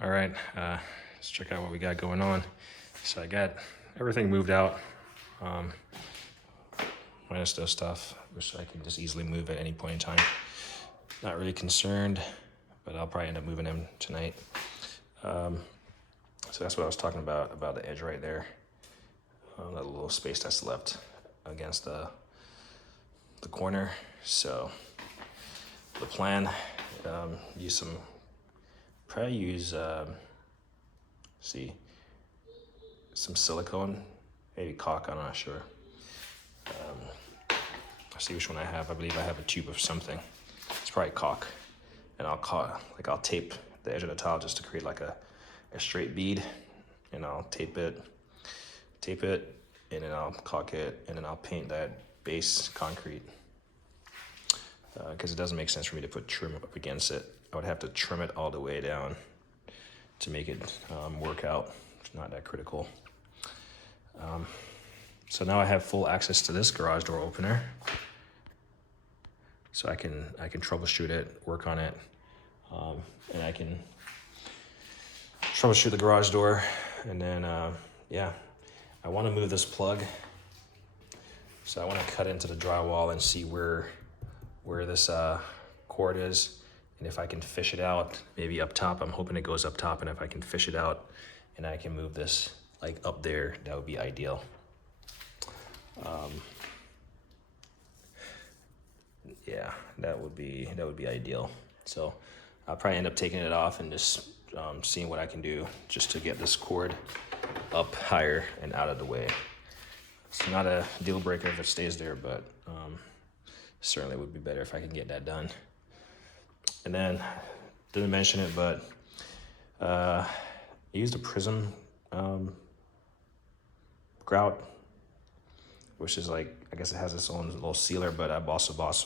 All right, let's check out what we got going on. So I got everything moved out, um, minus those stuff, which I can just easily move at any point in time. Not really concerned, but I'll probably end up moving them tonight. So that's what I was talking about the edge right there. That little space that's left against the corner. So the plan, probably use some silicone, maybe caulk, I'm not sure. I'll see which one I have. I believe I have a tube of something. It's probably caulk. And I'll tape the edge of the tile just to create like a straight bead, and I'll tape it, and then I'll caulk it, and then I'll paint that base concrete. Because it doesn't make sense for me to put trim up against it. I would have to trim it all the way down to make it work out. It's not that critical. So now I have full access to this garage door opener. So I can troubleshoot it, work on it, and I can troubleshoot the garage door. And then, I want to move this plug. So I want to cut into the drywall and see where this cord is, and if I can fish it out, maybe up top. I'm hoping it goes up top, and if I can fish it out and I can move this like up there, that would be ideal. Yeah, that would be ideal. So I'll probably end up taking it off and just seeing what I can do just to get this cord up higher and out of the way. It's not a deal breaker if it stays there, but certainly would be better if I can get that done. And then, didn't mention it, but I used a Prism grout, which is like, I guess it has its own little sealer, but I've also bought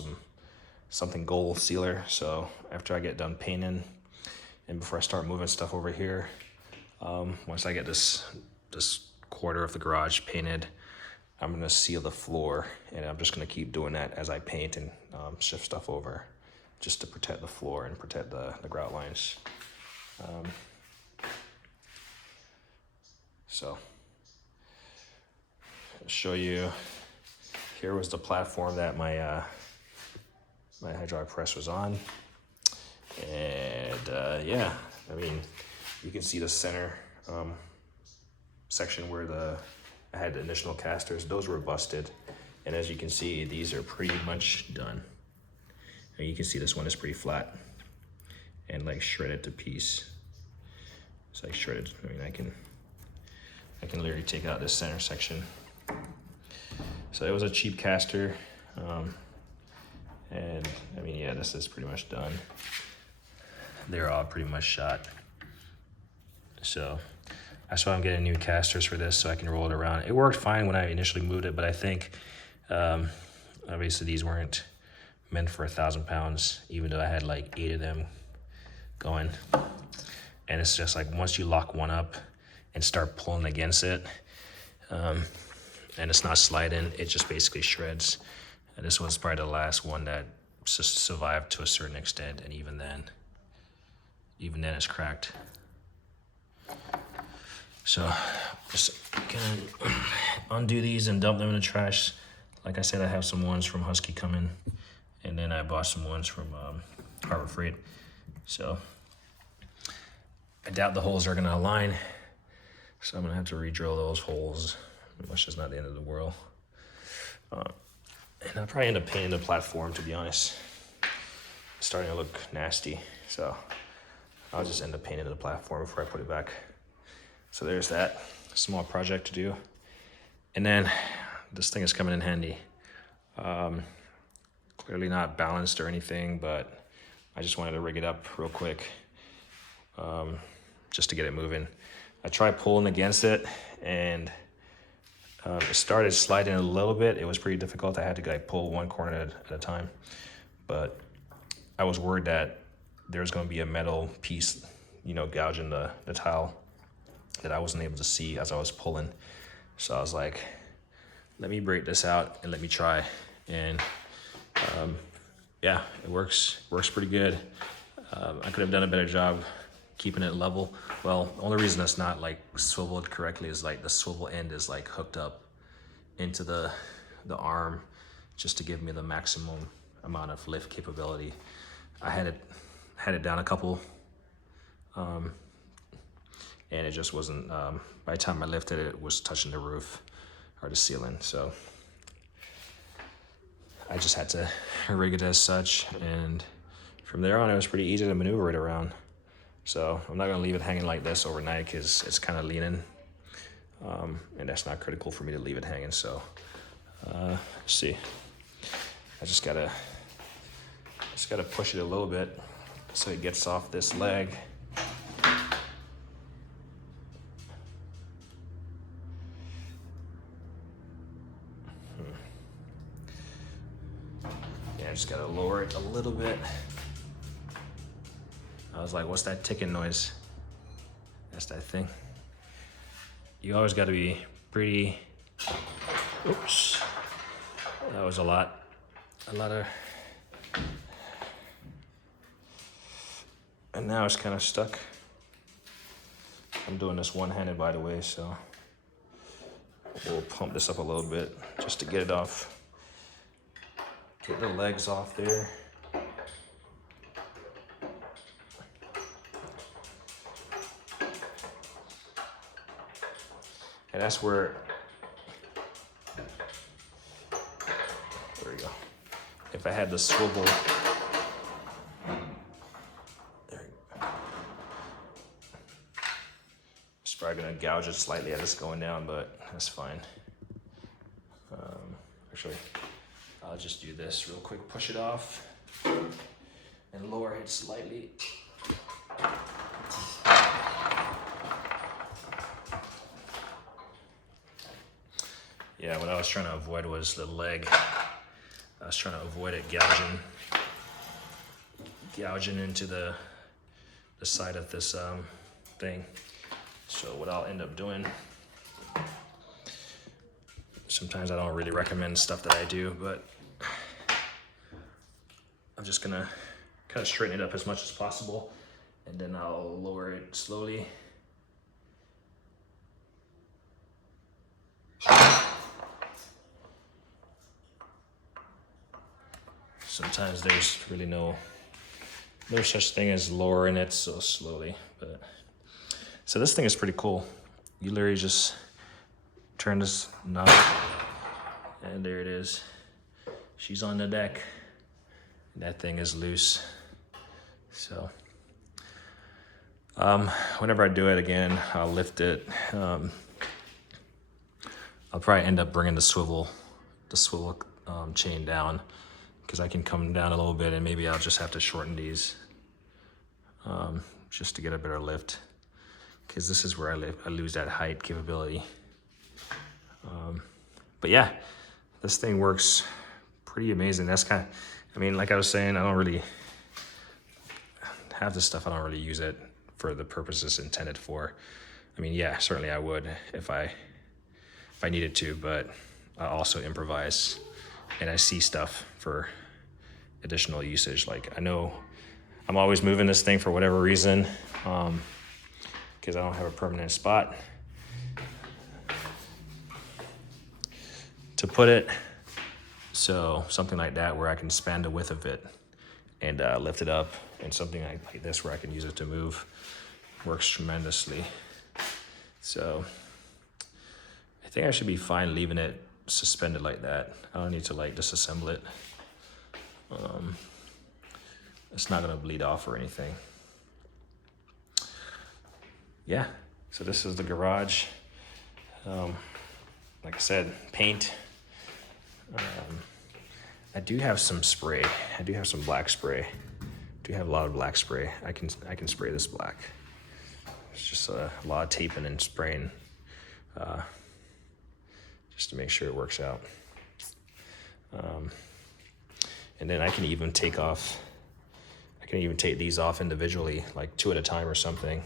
something gold sealer. So after I get done painting and before I start moving stuff over here, once I get this quarter of the garage painted, I'm gonna seal the floor, and I'm just gonna keep doing that as I paint and shift stuff over, just to protect the floor and protect the grout lines. So I'll show you. Here was the platform that my hydraulic press was on, and I mean, you can see the center section where I had the additional casters. Those were busted, and as you can see, these are pretty much done. And you can see this one is pretty flat and like shredded to piece. It's like shredded. I mean, I can literally take out this center section. So it was a cheap caster, and I mean, yeah, this is pretty much done. They're all pretty much shot. So that's why I'm getting new casters for this, so I can roll it around. It worked fine when I initially moved it, but I think obviously these weren't meant for 1,000 pounds, even though I had like 8 of them going. And it's just like, once you lock one up and start pulling against it, and it's not sliding, it just basically shreds. And this one's probably the last one that just survived to a certain extent, and even then it's cracked. So just gonna undo these and dump them in the trash. Like I said, I have some ones from Husky coming, and then I bought some ones from Harbor Freight. So I doubt the holes are gonna align, so I'm gonna have to re-drill those holes, which is not the end of the world. And I'll probably end up painting the platform, to be honest. It's starting to look nasty, so I'll just end up painting the platform before I put it back. So there's that small project to do. And then this thing is coming in handy. Clearly not balanced or anything, but I just wanted to rig it up real quick, just to get it moving. I tried pulling against it, and it started sliding a little bit. It was pretty difficult. I had to like pull one corner at a time, but I was worried that there's going to be a metal piece, gouging the tile that I wasn't able to see as I was pulling. So I was like, let me break this out and let me try. And yeah, it works pretty good. I could have done a better job keeping it level. Well, the only reason it's not like swiveled correctly is like the swivel end is like hooked up into the arm just to give me the maximum amount of lift capability. I had it down a couple, and it just wasn't, by the time I lifted it, it was touching the roof or the ceiling. So I just had to rig it as such, and from there on it was pretty easy to maneuver it around. So I'm not gonna leave it hanging like this overnight because it's kind of leaning, and that's not critical for me to leave it hanging. So let's see, I just gotta push it a little bit so it gets off this leg. Yeah, I just gotta lower it a little bit. I was like, what's that ticking noise? That's that thing. You always gotta be pretty, oops, that was a lot of, and now it's kind of stuck. I'm doing this one-handed, by the way, so we'll pump this up a little bit just to get it off. Get the legs off there. And that's where, there we go. If I had the swivel, there we go. It's probably gonna gouge it slightly as it's going down, but that's fine. Actually, I'll just do this real quick, push it off and lower it slightly. Yeah, what I was trying to avoid was the leg. I was trying to avoid it gouging into the side of this thing. So what I'll end up doing, sometimes I don't really recommend stuff that I do, but I'm just gonna kind of straighten it up as much as possible, and then I'll lower it slowly. Sometimes there's really no such thing as lowering it so slowly. But so this thing is pretty cool. You literally just turn this knob, and there it is. She's on the deck. That thing is loose. So whenever I do it again, I'll lift it. I'll probably end up bringing the swivel chain down, because I can come down a little bit, and maybe I'll just have to shorten these just to get a better lift, because this is where I lose that height capability. But yeah, this thing works pretty amazing. That's kind of, I mean, like I was saying, I don't really, half the stuff I don't really use it for the purposes intended for. I mean, yeah, certainly I would if I needed to, but I also improvise, and I see stuff for additional usage. Like, I know I'm always moving this thing for whatever reason, because I don't have a permanent spot to put it. So something like that where I can span the width of it and lift it up, and something like this where I can use it to move works tremendously. So I think I should be fine leaving it suspended like that. I don't need to like disassemble it. It's not gonna bleed off or anything. Yeah, so this is the garage. Like I said, paint. I do have some spray. I do have some black spray. I do have a lot of black spray. I can spray this black. It's just a lot of taping and spraying, just to make sure it works out. And then I can even take these off individually, like 2 at a time or something,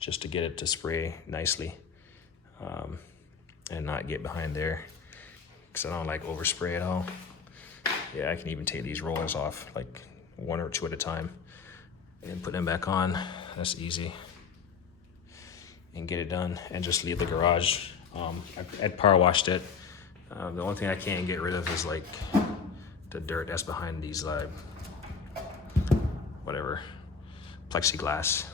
just to get it to spray nicely, and not get behind there, because I don't like overspray at all. Yeah, I can even take these rollers off like 1 or 2 at a time and put them back on. That's easy. And get it done and just leave the garage. I'd power washed it. The only thing I can't get rid of is like the dirt that's behind these whatever, plexiglass.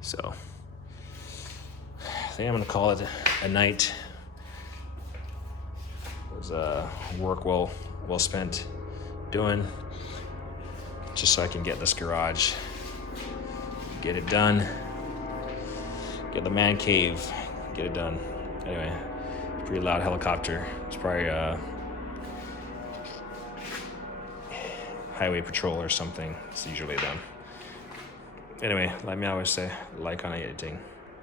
So I think I'm gonna call it a night. It was work well spent doing, just so I can get this garage, get it done, get the man cave, get it done. Anyway, pretty loud helicopter. It's probably highway patrol or something. It's usually them. Anyway, like me always say, like on editing.